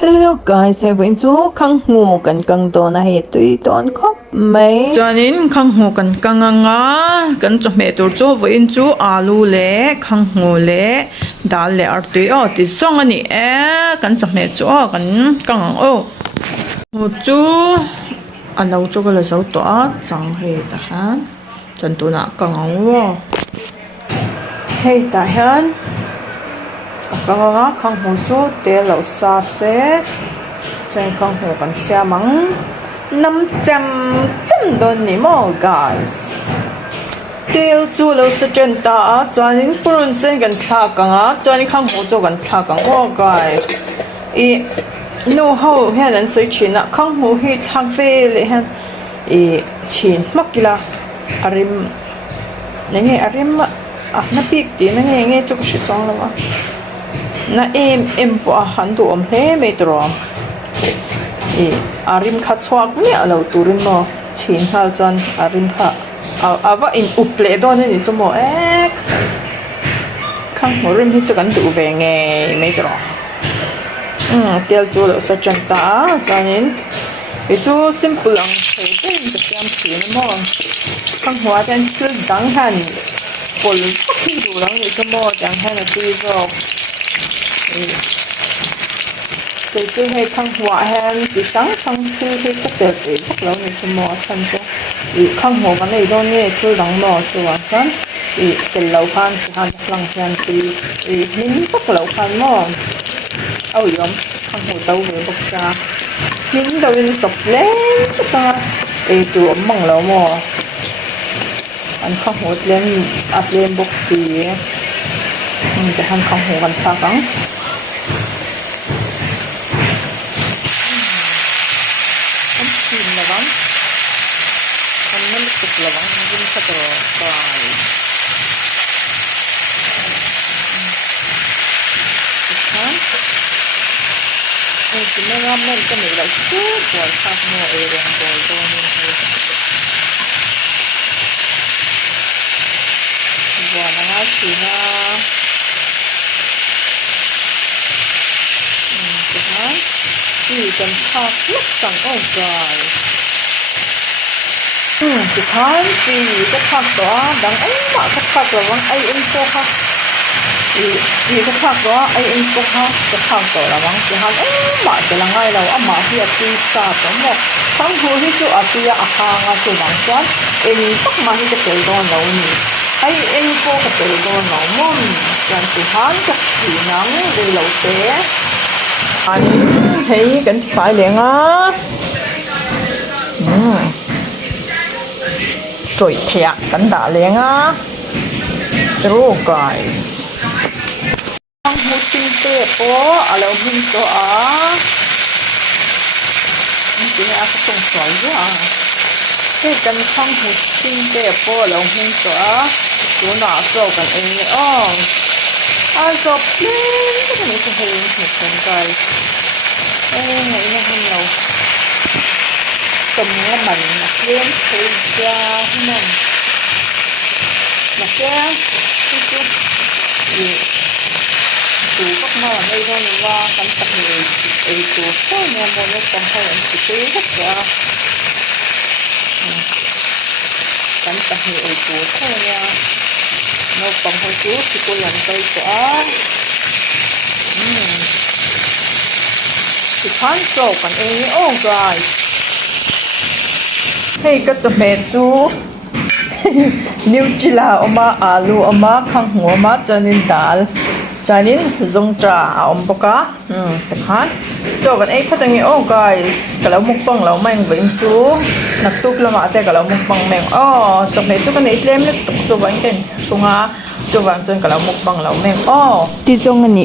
Hello guys, hay vẫn chú khăn ngủ cần cần đồ này tùy tốn khóc mấy cho nên khăn ngủ cần cần ngã cần cho mẹ tôi cho vẫn chú alu lệ khăn ngủ lệ đá lệ ở tùy ở tùy xong anh ấy cần cho mẹ cho cần cần ô một chú anh đâu cho cái là số tỏa chẳng hề ta hắn chân tôi nãy cần ngủ hey ta hắn khăn hồ chú để lẩu xa xế trên khăn hồ còn xe mắng 500 đô nỉ mô guys tiêu chú lẩu xa trên ta cho nên bùn xin gần thả càng cho nên khăn hồ chú gần thả càng ô guys ý nô hậu hiện lần xây chuyện khăn hồ hi thang phê lệ hen ý chuyện mắc kì là arim nghe arim nó biết tí nó nghe chút sự trong là na em po han tu om hle me tro arim kha chhuak ni alo turin mo chin hal chan arim kha ava in uple do ni chumo khang morim hi chakan du ve nge me tro tel chu lo sa chan ta chanin chu simple ang thei te de kyam chin mo khang hwa jan chul dang han pol ki du lang ni chumo dang han ti zo từ từ hay thăng hoa hen thì sáng thăng thư thì các đẹp thì các lâu này thì mò thân cho thì không hồ cái này đâu nghe tôi đóng mò cho hoàn toàn thì cái lâu phan thì hàng lăng hen thì mình các lâu phan mò ôi yếm không hồ đâu về bốc ra mình đâu đi sập lên cho ta thì tụi măng lâu mò anh không hồ lên bốc gì cái hàng không hồ gần xa cắn lawang din sa to bye thì mấy ngâm lên cái này là chút bồi khác mua ở gần bồi to nên thôi bồi nó ngáo xì na thì hả chỉ cần thọc lúc chẳng ổn rồi thì tháng thì cái thằng đó đang ấy mà cái thằng đó vẫn ấy info ha thì cái thằng đó ấy info ha cái thằng đó là vẫn thì hắn ấy mà cái là ngay đâu mà thì thì sao đó mà thằng hồ thì chỗ thì hàng à chỗ bằng quán em bắt mà thì cái đó nấu nè ấy info cái đó nấu món làm thì hắn cái gì nắng đi lẩu té anh thấy cái phải liền á rồi thẹt cắn đá liền á hello guys ang huting te po alo hin to hindi na ako tong soy cái cần không huting te po alo hin to chỗ nào so kan ai so plain cái này cũng hơi một phần guys ngày nay không lâu tùm nó mình mặc lên thì ra mình mặc ra cái gì tủ các món ở đây thôi và cẩn thận người tủ thôi nhà mua nó còn hay là chỉ cái rất là cẩn thận người tủ thôi nha nó còn hơi chú thì cô làm tay của thì khán sổ còn oh guys hey cái chụp mẹ chú Nutella oma alu oma khang ngô oma chanin dal chanin zong tra om boka takhan cho kan ai phatang ni oh guys kalau mukbang lau mang veng chú nak tuk lama te kalau mukbang meng chụp mẹ chú kan ai tlem le tuk chu bang ken sunga chu bang chen kalau mukbang lau meng ti zong ani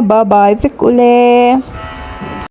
bye bye vek ule